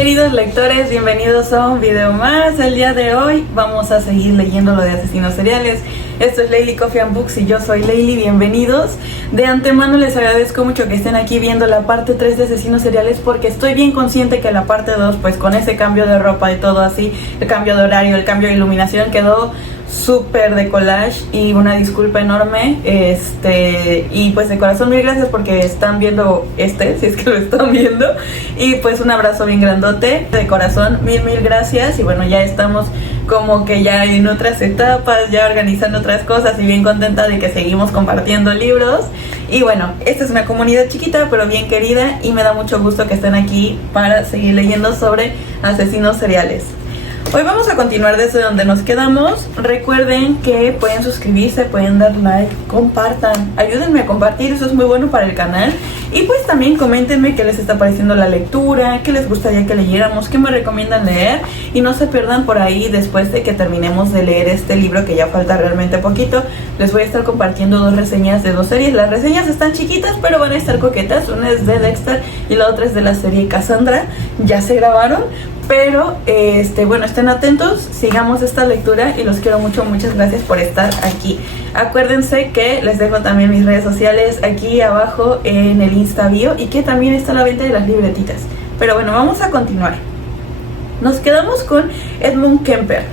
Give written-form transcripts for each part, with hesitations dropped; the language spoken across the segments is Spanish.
Queridos lectores, bienvenidos a un video más. El día de hoy vamos a seguir leyendo lo de asesinos seriales. Esto es Laylee Coffee and Books y yo soy Laylee, bienvenidos. De antemano les agradezco mucho que estén aquí viendo la parte 3 de asesinos seriales, porque estoy bien consciente que la parte 2, pues con ese cambio de ropa y todo así, el cambio de horario, el cambio de iluminación, quedó súper de collage y una disculpa enorme. Y pues de corazón mil gracias porque están viendo si es que lo están viendo, y pues un abrazo bien grandote de corazón, mil gracias. Y bueno, ya estamos como que ya en otras etapas, ya organizando otras cosas y bien contenta de que seguimos compartiendo libros. Y bueno, esta es una comunidad chiquita pero bien querida y me da mucho gusto que estén aquí para seguir leyendo sobre asesinos seriales. Hoy vamos a continuar desde donde nos quedamos. Recuerden que pueden suscribirse, pueden dar like, compartan, ayúdenme a compartir, eso es muy bueno para el canal. Y pues también coméntenme qué les está pareciendo la lectura, qué les gustaría que leyéramos, qué me recomiendan leer. Y no se pierdan por ahí, después de que terminemos de leer este libro, que ya falta realmente poquito, les voy a estar compartiendo dos reseñas de dos series. Las reseñas están chiquitas pero van a estar coquetas. Una es de Dexter y la otra es de la serie Cassandra. Ya se grabaron, pero bueno, estén atentos, sigamos esta lectura y los quiero mucho. Muchas gracias por estar aquí. Acuérdense que les dejo también mis redes sociales aquí abajo en el Insta bio, y que también está a la venta de las libretitas. Pero bueno, vamos a continuar. Nos quedamos con Edmund Kemper.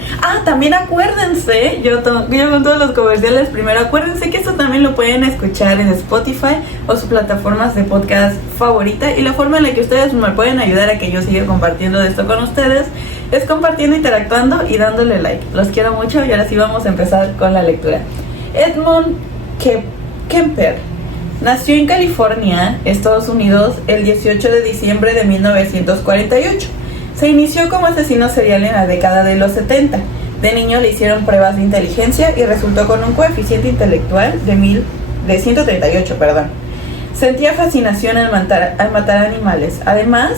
También acuérdense, yo con todos los comerciales primero, acuérdense que esto también lo pueden escuchar en Spotify o sus plataformas de podcast favorita. Y la forma en la que ustedes me pueden ayudar a que yo siga compartiendo esto con ustedes es compartiendo, interactuando y dándole like. Los quiero mucho y ahora sí vamos a empezar con la lectura. Edmund Kemper nació en California, Estados Unidos, el 18 de diciembre de 1948. Se inició como asesino serial en la década de los 70. De niño le hicieron pruebas de inteligencia y resultó con un coeficiente intelectual de 138. Sentía fascinación al matar animales. Además,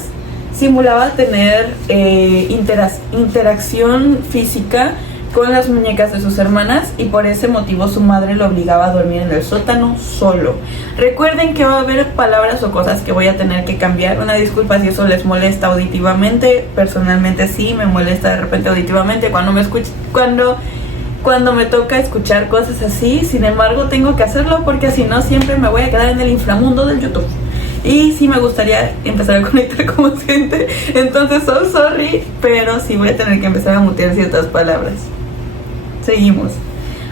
simulaba tener interacción física con las muñecas de sus hermanas, y por ese motivo su madre lo obligaba a dormir en el sótano solo. Recuerden que va a haber palabras o cosas que voy a tener que cambiar. Una disculpa si eso les molesta auditivamente. Personalmente sí me molesta de repente auditivamente cuando me toca escuchar cosas así. Sin embargo, tengo que hacerlo porque si no siempre me voy a quedar en el inframundo del YouTube. Y sí me gustaría empezar a conectar con más gente. Entonces, so sorry, pero sí voy a tener que empezar a mutear ciertas palabras. Seguimos.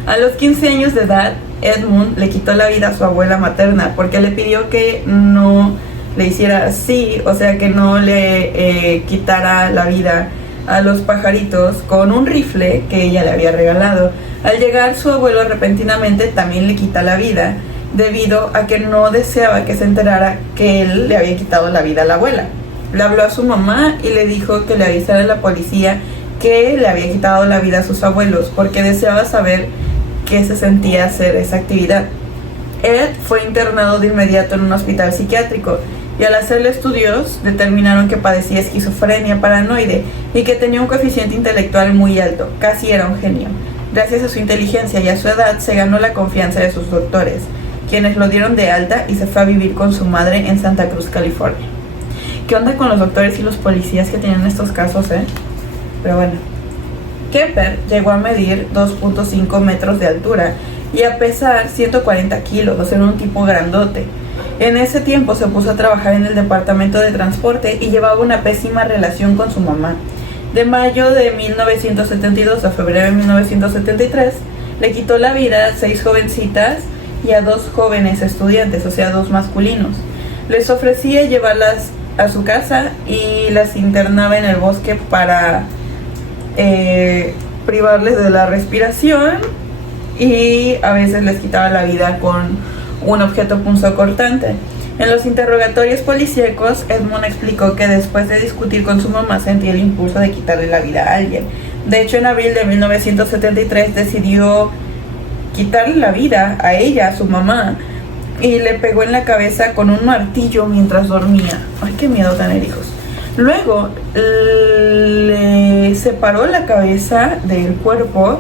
A los 15 años de edad, Edmund le quitó la vida a su abuela materna porque le pidió que no le hiciera así, o sea, que no le quitara la vida a los pajaritos con un rifle que ella le había regalado. Al llegar, su abuelo repentinamente también le quita la vida, debido a que no deseaba que se enterara que él le había quitado la vida a la abuela. Le habló a su mamá y le dijo que le avisara a la policía que le había quitado la vida a sus abuelos, porque deseaba saber qué se sentía hacer esa actividad. Ed fue internado de inmediato en un hospital psiquiátrico, y al hacerle estudios determinaron que padecía esquizofrenia paranoide y que tenía un coeficiente intelectual muy alto, casi era un genio. Gracias a su inteligencia y a su edad se ganó la confianza de sus doctores, quienes lo dieron de alta y se fue a vivir con su madre en Santa Cruz, California. ¿Qué onda con los doctores y los policías que tienen estos casos, Pero bueno. Kemper llegó a medir 2.5 metros de altura y a pesar 140 kilos, o sea, era un tipo grandote. En ese tiempo se puso a trabajar en el departamento de transporte y llevaba una pésima relación con su mamá. De mayo de 1972 a febrero de 1973, le quitó la vida a 6 jovencitas y a 2 jóvenes estudiantes, o sea, 2 masculinos. Les ofrecía llevarlas a su casa y las internaba en el bosque para privarles de la respiración, y a veces les quitaba la vida con un objeto punzocortante. En los interrogatorios policíacos, Edmund explicó que después de discutir con su mamá sentía el impulso de quitarle la vida a alguien. De hecho, en abril de 1973 decidió quitarle la vida a ella, a su mamá, y le pegó en la cabeza con un martillo mientras dormía. Ay, qué miedo tener hijos. Luego le separó la cabeza del cuerpo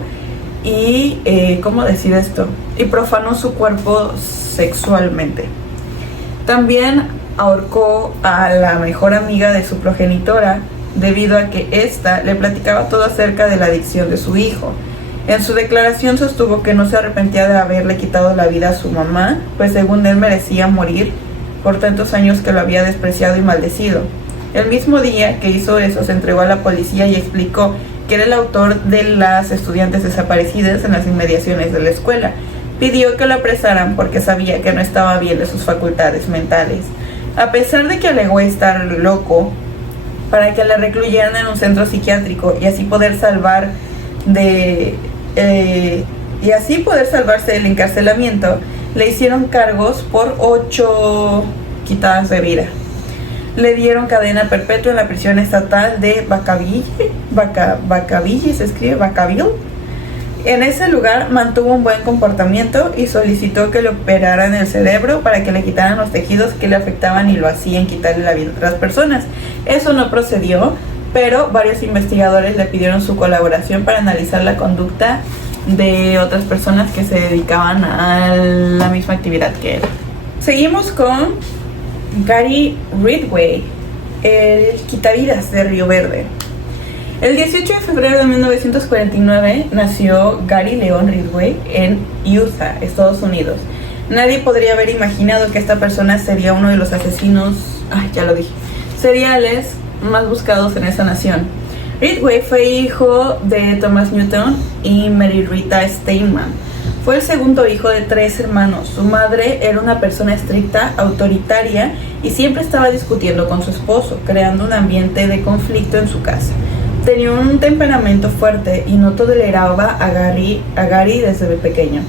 y, ¿cómo decir esto? Y profanó su cuerpo sexualmente. También ahorcó a la mejor amiga de su progenitora, debido a que ésta le platicaba todo acerca de la adicción de su hijo. En su declaración sostuvo que no se arrepentía de haberle quitado la vida a su mamá, pues según él merecía morir por tantos años que lo había despreciado y maldecido. El mismo día que hizo eso, se entregó a la policía y explicó que era el autor de las estudiantes desaparecidas en las inmediaciones de la escuela. Pidió que lo apresaran porque sabía que no estaba bien de sus facultades mentales. A pesar de que alegó estar loco, para que la recluyeran en un centro psiquiátrico y así poder salvarse del encarcelamiento, le hicieron cargos por 8 quitadas de vida. Le dieron cadena perpetua en la prisión estatal de Vacaville, se escribe Vacaville. En ese lugar mantuvo un buen comportamiento y solicitó que le operaran el cerebro para que le quitaran los tejidos que le afectaban y lo hacían quitarle la vida a otras personas. Eso no procedió, pero varios investigadores le pidieron su colaboración para analizar la conducta de otras personas que se dedicaban a la misma actividad que él. Seguimos con Gary Ridgway, el quitavidas de Río Verde. El 18 de febrero de 1949 nació Gary Leon Ridgway en Utah, Estados Unidos. Nadie podría haber imaginado que esta persona sería uno de los asesinos, seriales más buscados en esa nación. Ridgway fue hijo de Thomas Newton y Mary Rita Steinman. Fue el segundo hijo de 3 hermanos. Su madre era una persona estricta, autoritaria y siempre estaba discutiendo con su esposo, creando un ambiente de conflicto en su casa. Tenía un temperamento fuerte y no toleraba a Gary desde pequeño.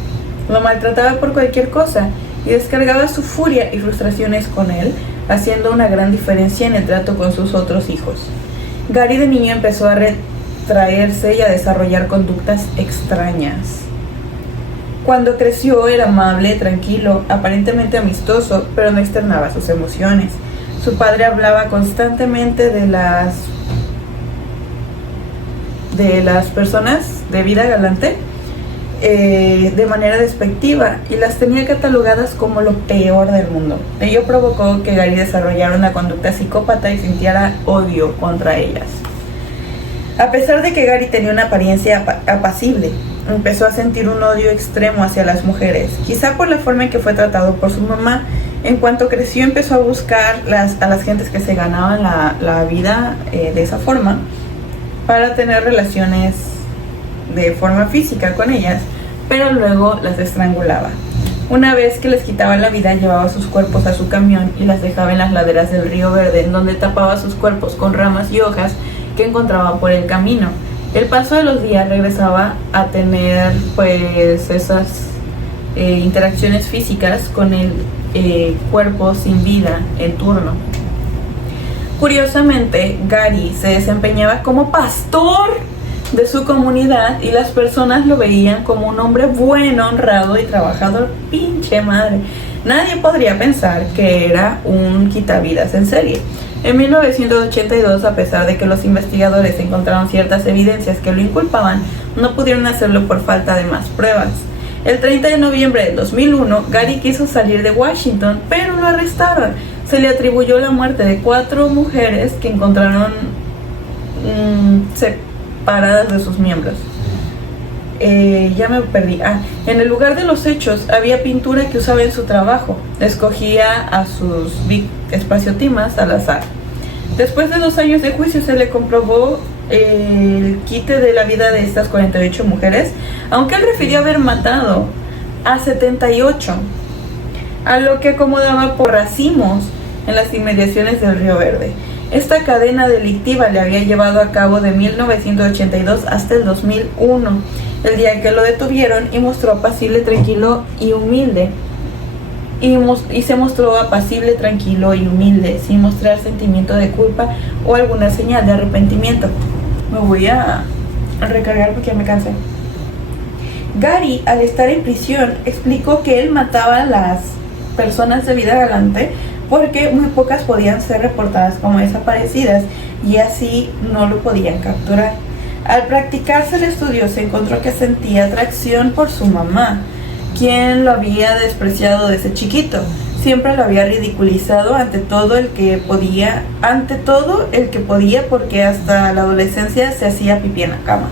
Lo maltrataba por cualquier cosa y descargaba su furia y frustraciones con él, haciendo una gran diferencia en el trato con sus otros hijos. Gary de niño empezó a retraerse y a desarrollar conductas extrañas. Cuando creció era amable, tranquilo, aparentemente amistoso, pero no externaba sus emociones. Su padre hablaba constantemente de las personas de vida galante de manera despectiva y las tenía catalogadas como lo peor del mundo. Ello provocó que Gary desarrollara una conducta psicópata y sintiera odio contra ellas. A pesar de que Gary tenía una apariencia apacible, empezó a sentir un odio extremo hacia las mujeres, quizá por la forma en que fue tratado por su mamá. En cuanto creció, empezó a buscar a las gentes que se ganaban la vida de esa forma, para tener relaciones de forma física con ellas, pero luego las estrangulaba. Una vez que les quitaba la vida, llevaba sus cuerpos a su camión y las dejaba en las laderas del Río Verde, en donde tapaba sus cuerpos con ramas y hojas que encontraba por el camino. El paso de los días regresaba a tener esas interacciones físicas con el cuerpo sin vida en turno. Curiosamente, Gary se desempeñaba como pastor de su comunidad y las personas lo veían como un hombre bueno, honrado y trabajador. Pinche madre. Nadie podría pensar que era un quitavidas en serie. En 1982, a pesar de que los investigadores encontraron ciertas evidencias que lo inculpaban, no pudieron hacerlo por falta de más pruebas. El 30 de noviembre de 2001, Gary quiso salir de Washington, pero lo arrestaron. Se le atribuyó la muerte de 4 mujeres que encontraron separadas de sus miembros. Ya me perdí. En el lugar de los hechos había pintura que usaba en su trabajo. Escogía a sus espaciotimas al azar. Después de 2 años de juicio se le comprobó el quite de la vida de estas 48 mujeres, aunque él refirió haber matado a 78, a lo que acomodaba por racimos en las inmediaciones del Río Verde. Esta cadena delictiva le había llevado a cabo de 1982 hasta el 2001, el día en que lo detuvieron, y mostró apacible, tranquilo y humilde. Y se mostró apacible, tranquilo y humilde, sin mostrar sentimiento de culpa o alguna señal de arrepentimiento. Me voy a recargar porque ya me cansé. Gary, al estar en prisión, explicó que él mataba a las personas de vida galante porque muy pocas podían ser reportadas como desaparecidas y así no lo podían capturar. Al practicarse el estudio se encontró que sentía atracción por su mamá, quien lo había despreciado desde chiquito. siempre lo había ridiculizado ante todo el que podía, porque hasta la adolescencia se hacía pipí en la cama.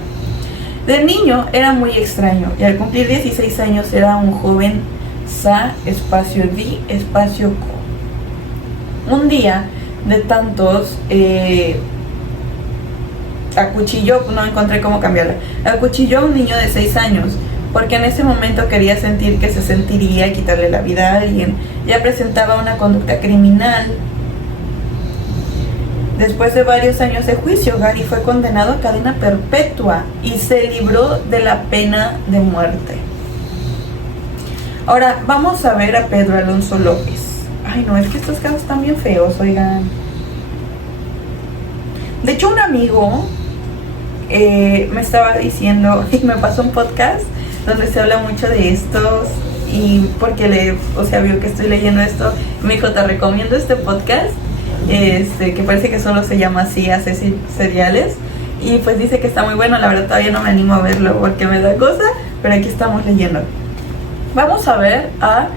De niño era muy extraño y al cumplir 16 años era un joven sa espacio di espacio co. Un día de tantos acuchilló, no encontré cómo cambiarla, acuchilló a un niño de 6 años porque en ese momento quería sentir que se sentiría quitarle la vida a alguien. Ya presentaba una conducta criminal. Después de varios años de juicio, Gary fue condenado a cadena perpetua y se libró de la pena de muerte. Ahora vamos a ver a Pedro Alonso López. Ay no, es que estos casos están bien feos, oigan. De hecho, un amigo me estaba diciendo, y me pasó un podcast donde se habla mucho de estos, y porque vio que estoy leyendo esto, me dijo, te recomiendo este podcast, que parece que solo se llama así, Asesinos Seriales, y pues dice que está muy bueno. La verdad todavía no me animo a verlo porque me da cosa, pero aquí estamos leyendo. Vamos a ver a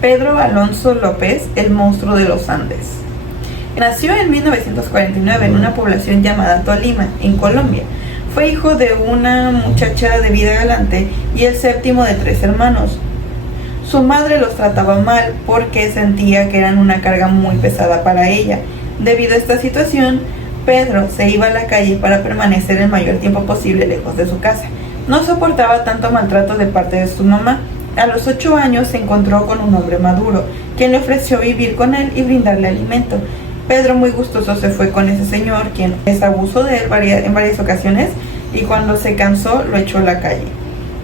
Pedro Alonso López, el monstruo de los Andes. Nació en 1949 en una población llamada Tolima, en Colombia. Fue hijo de una muchacha de vida galante y el séptimo de 3 hermanos. Su madre los trataba mal porque sentía que eran una carga muy pesada para ella. Debido a esta situación, Pedro se iba a la calle para permanecer el mayor tiempo posible lejos de su casa. No soportaba tanto maltrato de parte de su mamá. A los 8 años se encontró con un hombre maduro, quien le ofreció vivir con él y brindarle alimento. Pedro, muy gustoso, se fue con ese señor, quien abusó de él en varias ocasiones, y cuando se cansó lo echó a la calle.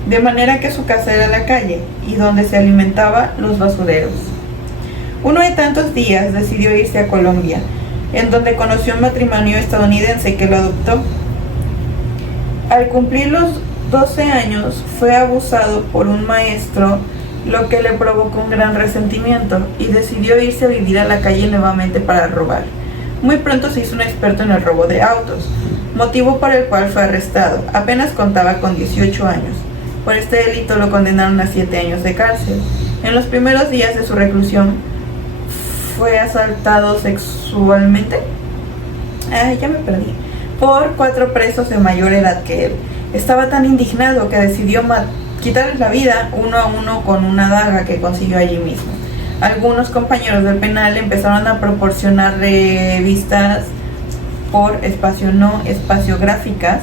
De manera que su casa era la calle, y donde se alimentaba los basureros. Uno de tantos días decidió irse a Colombia, en donde conoció un matrimonio estadounidense que lo adoptó. Al cumplir los 12 años fue abusado por un maestro, lo que le provocó un gran resentimiento y decidió irse a vivir a la calle nuevamente para robar. Muy pronto se hizo un experto en el robo de autos, motivo por el cual fue arrestado. Apenas contaba con 18 años. Por este delito lo condenaron a 7 años de cárcel. En los primeros días de su reclusión fue asaltado sexualmente, por 4 presos de mayor edad que él. Estaba tan indignado que decidió quitarles la vida uno a uno con una daga que consiguió allí mismo. Algunos compañeros del penal empezaron a proporcionar revistas por espaciográficas.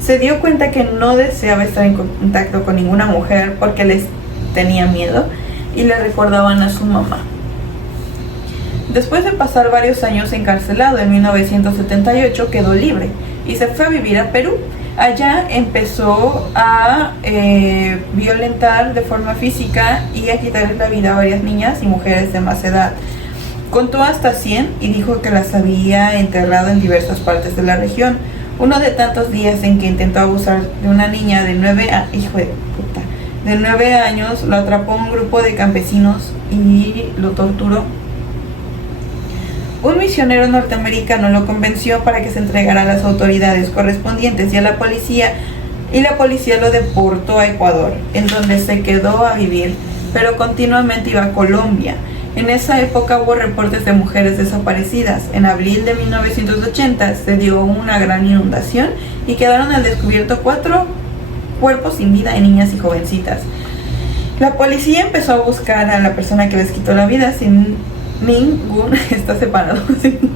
Se dio cuenta que no deseaba estar en contacto con ninguna mujer porque les tenía miedo y le recordaban a su mamá. Después de pasar varios años encarcelado, en 1978 quedó libre y se fue a vivir a Perú. Allá empezó a violentar de forma física y a quitarle la vida a varias niñas y mujeres de más edad. Contó hasta 100 y dijo que las había enterrado en diversas partes de la región. Uno de tantos días en que intentó abusar de una niña de 9 años, lo atrapó un grupo de campesinos y lo torturó. Un misionero norteamericano lo convenció para que se entregara a las autoridades correspondientes y a la policía, y la policía lo deportó a Ecuador, en donde se quedó a vivir, pero continuamente iba a Colombia. En esa época hubo reportes de mujeres desaparecidas. En abril de 1980 se dio una gran inundación y quedaron al descubierto 4 cuerpos sin vida de niñas y jovencitas. La policía empezó a buscar a la persona que les quitó la vida sin ningún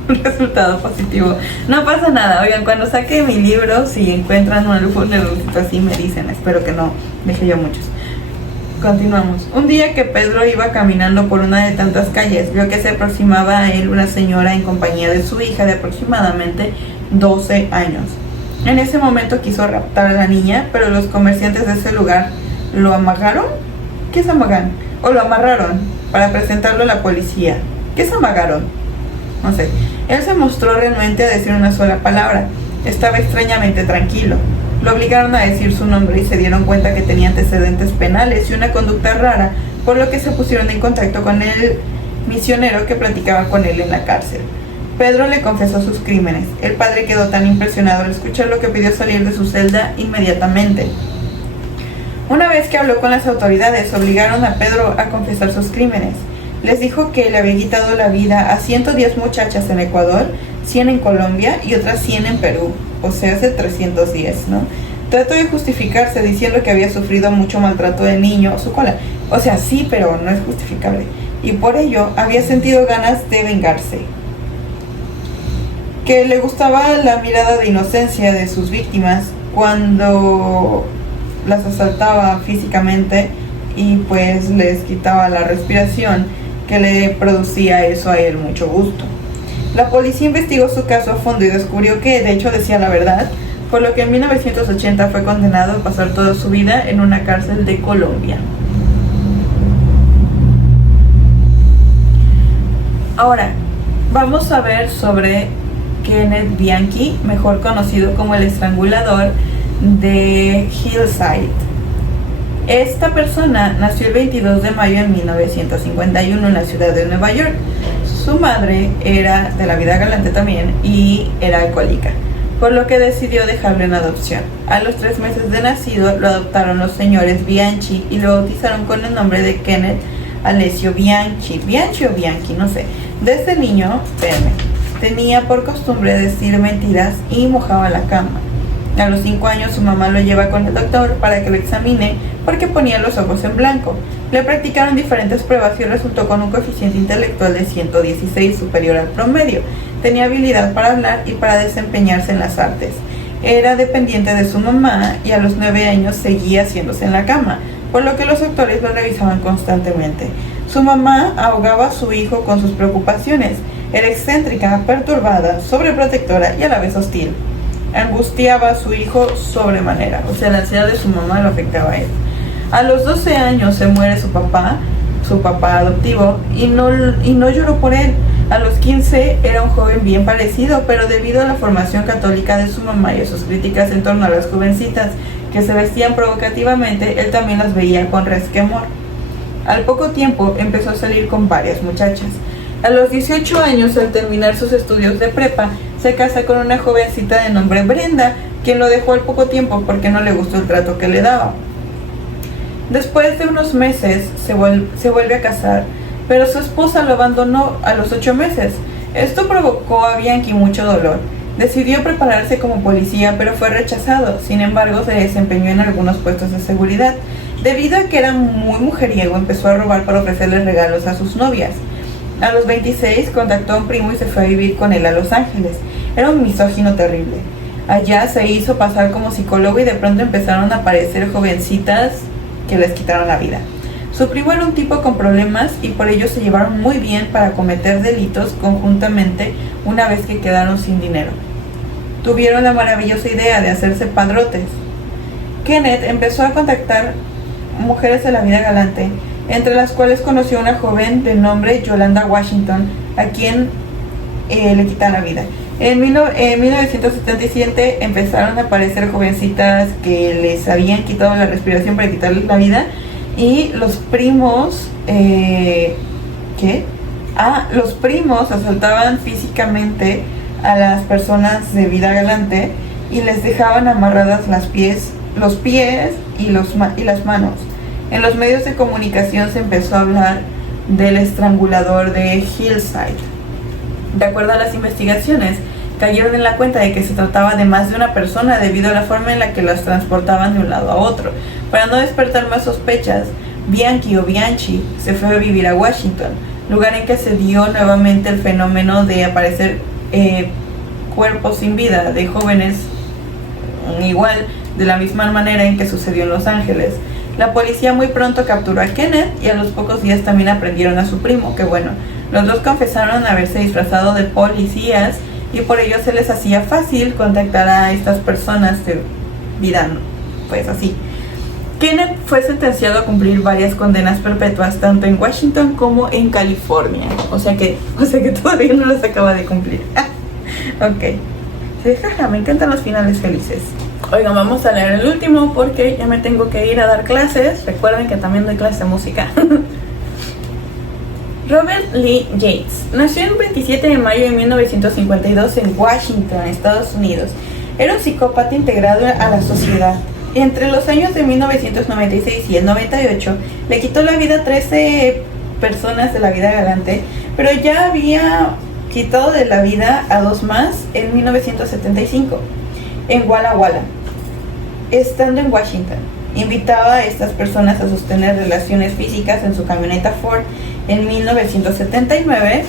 resultado positivo. No pasa nada, oigan, cuando saque mi libro, si encuentran algún errorcito así me dicen, espero que no deje yo muchos. Continuamos. Un día que Pedro iba caminando por una de tantas calles, vio que se aproximaba a él una señora en compañía de su hija de aproximadamente 12 años. En ese momento quiso raptar a la niña, pero los comerciantes de ese lugar lo amagaron. ¿Qué es amagar? O lo amarraron para presentarlo a la policía. ¿Qué es amagaron? No sé. Él se mostró renuente a decir una sola palabra. Estaba extrañamente tranquilo. Lo obligaron a decir su nombre y se dieron cuenta que tenía antecedentes penales y una conducta rara, por lo que se pusieron en contacto con el misionero que platicaba con él en la cárcel. Pedro le confesó sus crímenes. El padre quedó tan impresionado al escucharlo que pidió salir de su celda inmediatamente. Una vez que habló con las autoridades, obligaron a Pedro a confesar sus crímenes. Les dijo que le había quitado la vida a 110 muchachas en Ecuador, 100 en Colombia y otras 100 en Perú, o sea, hace 310, ¿no? Trató de justificarse diciendo que había sufrido mucho maltrato de niño, su cola. O sea, sí, pero no es justificable. Y por ello había sentido ganas de vengarse. Que le gustaba la mirada de inocencia de sus víctimas cuando las asaltaba físicamente y pues les quitaba la respiración, que le producía eso a él mucho gusto. La policía investigó su caso a fondo y descubrió que de hecho decía la verdad, por lo que en 1980 fue condenado a pasar toda su vida en una cárcel de Colombia. Ahora, vamos a ver sobre Kenneth Bianchi, mejor conocido como el estrangulador de Hillside. Esta persona nació el 22 de mayo de 1951 en la ciudad de Nueva York. Su madre era de la vida galante también y era alcohólica, por lo que decidió dejarlo en adopción. A los 3 meses de nacido lo adoptaron los señores Bianchi y lo bautizaron con el nombre de Kenneth Alessio Bianchi. Bianchi o Bianchi, no sé. Desde niño, tenía por costumbre decir mentiras y mojaba la cama. A los 5 años su mamá lo lleva con el doctor para que lo examine porque ponía los ojos en blanco. Le practicaron diferentes pruebas y resultó con un coeficiente intelectual de 116, superior al promedio. Tenía habilidad para hablar y para desempeñarse en las artes. Era dependiente de su mamá y a los 9 años seguía haciéndose en la cama, por lo que los doctores lo revisaban constantemente. Su mamá ahogaba a su hijo con sus preocupaciones. Era excéntrica, perturbada, sobreprotectora y a la vez hostil. Angustiaba a su hijo sobremanera, o sea, la ansiedad de su mamá lo afectaba a él. A los 12 años se muere su papá adoptivo, y no lloró por él. A los 15 era un joven bien parecido, pero debido a la formación católica de su mamá y a sus críticas en torno a las jovencitas que se vestían provocativamente, él también las veía con resquemor. Al poco tiempo empezó a salir con varias muchachas. A los 18 años, al terminar sus estudios de prepa, se casa con una jovencita de nombre Brenda, quien lo dejó al poco tiempo porque no le gustó el trato que le daba. Después de unos meses se vuelve a casar, pero su esposa lo abandonó a los 8 meses. Esto provocó a Bianchi mucho dolor. Decidió prepararse como policía, pero fue rechazado. Sin embargo, se desempeñó en algunos puestos de seguridad. Debido a que era muy mujeriego, empezó a robar para ofrecerle regalos a sus novias. A los 26 contactó a un primo y se fue a vivir con él a Los Ángeles. Era un misógino terrible. Allá se hizo pasar como psicólogo y de pronto empezaron a aparecer jovencitas que les quitaron la vida. Su primo era un tipo con problemas y por ello se llevaron muy bien para cometer delitos conjuntamente una vez que quedaron sin dinero. Tuvieron la maravillosa idea de hacerse padrotes. Kenneth empezó a contactar mujeres de la vida galante, entre las cuales conoció a una joven de nombre Yolanda Washington, a quien le quita la vida. En 1977 empezaron a aparecer jovencitas que les habían quitado la respiración para quitarles la vida, y los primos, los primos asaltaban físicamente a las personas de vida galante y les dejaban amarradas los pies y las manos. En los medios de comunicación se empezó a hablar del estrangulador de Hillside. De acuerdo a las investigaciones, cayeron en la cuenta de que se trataba de más de una persona debido a la forma en la que las transportaban de un lado a otro. Para no despertar más sospechas, Bianchi se fue a vivir a Washington, lugar en que se dio nuevamente el fenómeno de aparecer cuerpos sin vida de jóvenes, igual de la misma manera en que sucedió en Los Ángeles. La policía muy pronto capturó a Kenneth y a los pocos días también aprendieron a su primo, que bueno, los dos confesaron haberse disfrazado de policías y por ello se les hacía fácil contactar a estas personas de vida, pues así. Kenneth fue sentenciado a cumplir varias condenas perpetuas tanto en Washington como en California, o sea que todavía no las acaba de cumplir. Ok, sí, me encantan los finales felices. Oigan, vamos a leer el último porque ya me tengo que ir a dar clases. Recuerden que también doy clases de música. Robert Lee Yates nació el 27 de mayo de 1952 en Washington, Estados Unidos. Era un psicópata integrado a la sociedad. Entre los años de 1996 y el 98 le quitó la vida a 13 personas de la vida galante, pero ya había quitado de la vida a 2 más en 1975 en Walla Walla. Estando en Washington, invitaba a estas personas a sostener relaciones físicas en su camioneta Ford en 1979,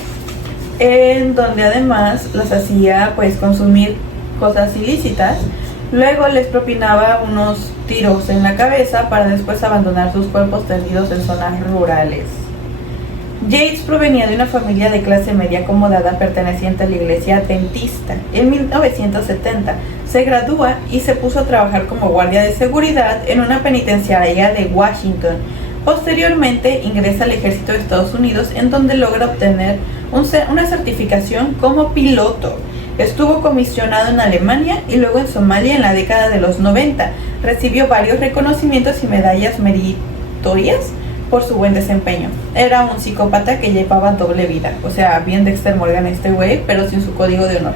en donde además los hacía pues consumir cosas ilícitas. Luego les propinaba unos tiros en la cabeza para después abandonar sus cuerpos tendidos en zonas rurales. Yates provenía de una familia de clase media acomodada perteneciente a la iglesia adventista. En 1970 se gradúa y se puso a trabajar como guardia de seguridad en una penitenciaria de Washington. Posteriormente ingresa al ejército de Estados Unidos, en donde logra obtener una certificación como piloto. Estuvo comisionado en Alemania y luego en Somalia en la década de los 90. Recibió varios reconocimientos y medallas meritorias por su buen desempeño. Era un psicópata que llevaba doble vida, o sea, bien Dexter Morgan este güey, pero sin su código de honor.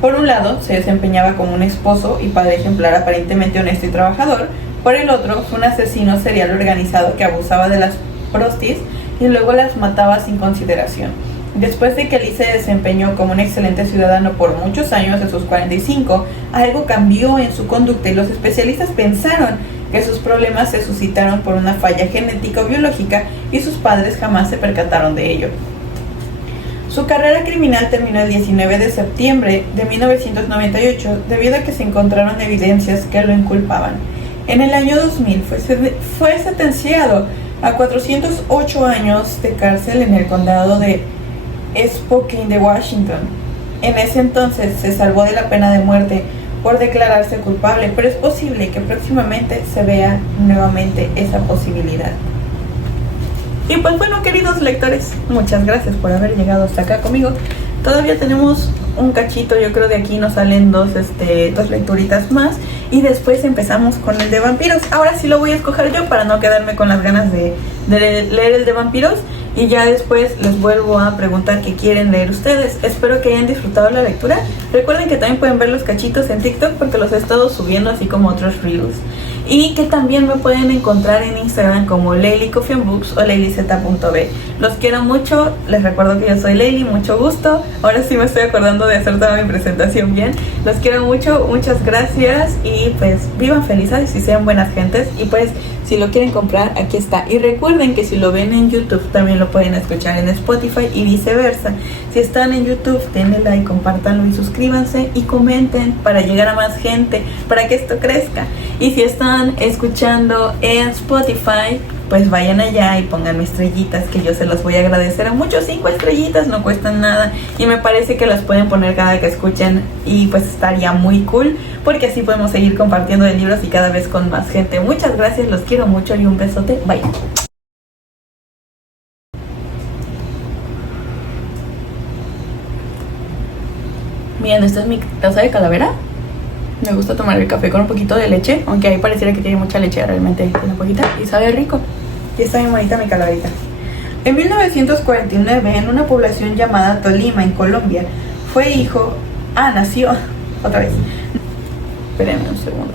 Por un lado, se desempeñaba como un esposo y padre ejemplar aparentemente honesto y trabajador. Por el otro, fue un asesino serial organizado que abusaba de las prostis y luego las mataba sin consideración. Después de que Lee se desempeñó como un excelente ciudadano por muchos años, de sus 45, algo cambió en su conducta y los especialistas pensaron que sus problemas se suscitaron por una falla genética o biológica y sus padres jamás se percataron de ello. Su carrera criminal terminó el 19 de septiembre de 1998 debido a que se encontraron evidencias que lo inculpaban. En el año 2000 fue sentenciado a 408 años de cárcel en el condado de Spokane de Washington. En ese entonces se salvó de la pena de muerte por declararse culpable, pero es posible que próximamente se vea nuevamente esa posibilidad. Y pues bueno, queridos lectores, muchas gracias por haber llegado hasta acá conmigo. Todavía tenemos un cachito, yo creo de aquí nos salen dos lecturitas más y después empezamos con el de vampiros. Ahora sí lo voy a escoger yo para no quedarme con las ganas de leer el de vampiros, y ya después les vuelvo a preguntar qué quieren leer ustedes. Espero que hayan disfrutado la lectura. Recuerden que también pueden ver los cachitos en TikTok porque los he estado subiendo, así como otros reels, y que también me pueden encontrar en Instagram como Layli Coffee and Books o layliz.b. Los quiero mucho, les recuerdo que yo soy Layli, mucho gusto. Ahora sí me estoy acordando de hacer toda mi presentación bien. Los quiero mucho, muchas gracias y pues vivan felices y sean buenas gentes. Y pues si lo quieren comprar, aquí está. Y recuerden que si lo ven en YouTube, también lo pueden escuchar en Spotify y viceversa. Si están en YouTube, denle like, compártanlo y suscríbanse y comenten para llegar a más gente, para que esto crezca. Y si están escuchando en Spotify, pues vayan allá y pónganme estrellitas, que yo se las voy a agradecer a muchos. 5 estrellitas no cuestan nada y me parece que las pueden poner cada que escuchen y pues estaría muy cool, porque así podemos seguir compartiendo de libros y cada vez con más gente. Muchas gracias, los quiero mucho y un besote, bye. Miren, esta es mi taza de calavera. Me gusta tomar el café con un poquito de leche, aunque ahí pareciera que tiene mucha leche, realmente tiene poquita y sabe rico. Y está bien bonita mi calaverita. En 1949, en una población llamada Tolima, en Colombia, nació otra vez. Espérenme un segundo.